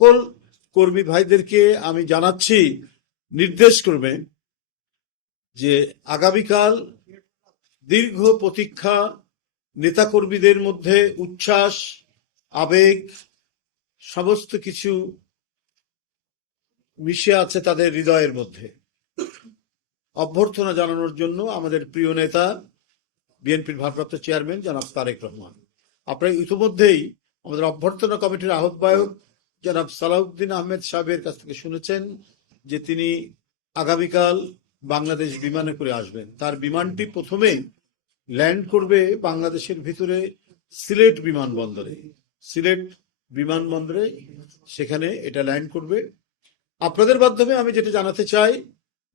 সকল কর্মী ভাইদেরকে আমি জানাচ্ছি, নির্দেশ করবে যে আগামীকাল দীর্ঘ প্রতীক্ষা, নেতাকর্মীদের মধ্যে উচ্ছ্বাস, আবেগ সমস্ত কিছু মিশে আছে তাদের হৃদয়ের মধ্যে। অভ্যর্থনা জানানোর জন্য আমাদের প্রিয় নেতা বিএনপির ভারপ্রাপ্ত চেয়ারম্যান জনাব তারেক রহমান, আপনারা ইতিমধ্যেই আমাদের অভ্যর্থনা কমিটির আহ্বায়ক জনাব সালাউদ্দিন আহমেদ সাহেবের কাছ থেকে শুনেছেন যে তিনি আগামীকাল বাংলাদেশ বিমানে করে আসবেন। তার বিমানটি প্রথমে ল্যান্ড করবে বাংলাদেশের ভিতরে সিলেট বিমানবন্দরে। সিলেট বিমানবন্দরে সেখানে এটা ল্যান্ড করবে। আপনাদের মাধ্যমে আমি যেটা জানাতে চাই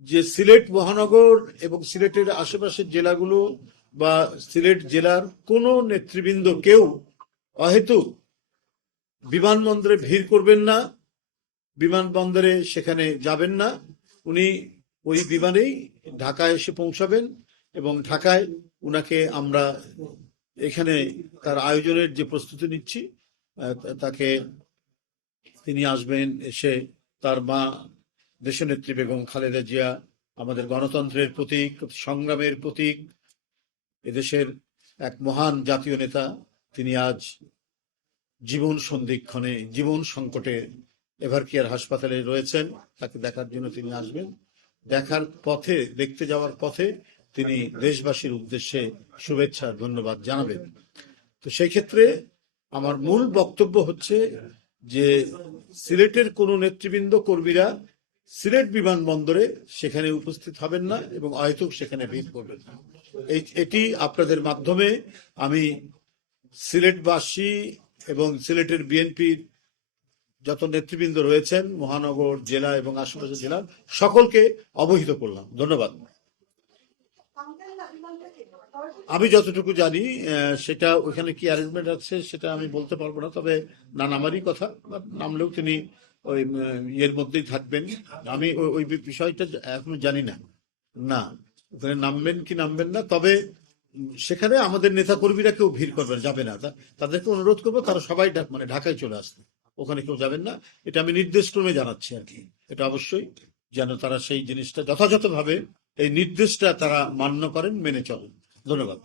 যে সিলেট মহানগর এবং সিলেটের আশেপাশের জেলাগুলো বা সিলেট জেলার কোনো নেতৃবৃন্দ কেউ অহেতুক বিমানবন্দরে ভিড় করবেন না, বিমানবন্দরে সেখানে যাবেন না। উনি ওই বিমানেই ঢাকায় এসে পৌঁছাবেন এবং ঢাকায় উনাকে আমরা এখানে তার আয়োজনের যে প্রস্তুতি নিচ্ছি, তাকে তিনি আসবেন, এসে তার মা দেশনেত্রী বেগম খালেদা জিয়া আমাদের গণতন্ত্রের প্রতীক, সংগ্রামের প্রতীক, এদেশের এক মহান জাতীয় নেতা, তিনি আজ জীবন সন্ধিক্ষণে, জীবন সংকটে এভারকেয়ার হাসপাতালে রয়েছেন। তাকে দেখার জন্য তিনি আসবেন। দেখার পথে, দেখতে যাওয়ার পথে তিনি দেশবাসীর উদ্দেশ্যে শুভেচ্ছা ধন্যবাদ জানাবেন। তো সেই ক্ষেত্রে আমার মূল বক্তব্য হচ্ছে যে সিলেটের কোনো নেতৃবৃন্দ কর্মীরা সিলেট বিমানবন্দরে সেখানে উপস্থিত হবেন না এবং অহেতুক সেখানে ভিড় করবেন না। এটি আপনাদের মাধ্যমে আমি সিলেটবাসী এবং সিলেটের বিএনপির যত নেতৃবৃন্দ রয়েছেন মহানগর, জেলা এবং আশেপাশের জেলার সকলকে অবহিত করলাম। ধন্যবাদ। আমি যতটুকু জানি সেটা ওইখানে কি অ্যারেঞ্জমেন্ট আছে সেটা আমি বলতে পারবো না, তবে না নামারই কথা, নামলেও তিনি ওই ইয়ের মধ্যেই থাকবেন। আমি ওই বিষয়টা এখনো জানি না, না ওখানে নামবেন কি নামবেন না, তবে সেখানে আমাদের নেতা কর্মীরা কেউ ভিড় করবেন, যাবে না। তাদেরকে অনুরোধ করবো তারা সবাই মানে ঢাকায় চলে আসতে, ওখানে কেউ যাবেন না। এটা আমি নির্দেশক্রমে জানাচ্ছি আর কি। এটা অবশ্যই যেন তারা সেই জিনিসটা যথাযথভাবে এই নির্দেশটা তারা মান্য করেন, মেনে চলেন। ধন্যবাদ।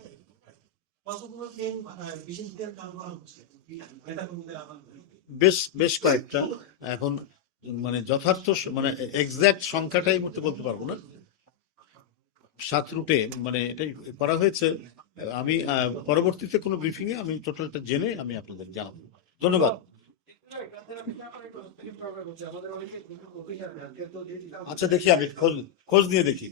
বেশ কয়েকটা, এখন মানে যথার্থ মানে এক্সাক্ট সংখ্যাটাই এই মুহূর্তে বলতে পারবো না। 7 রুটে মানে এটাই করা হয়েছে। আমি পরবর্তীতে কোনো ব্রিফিং এ আমি টোটালটা জেনে আমি আপনাদের জানাবো। ধন্যবাদ। আচ্ছা দেখি, আমি খোঁজ নিয়ে দেখি।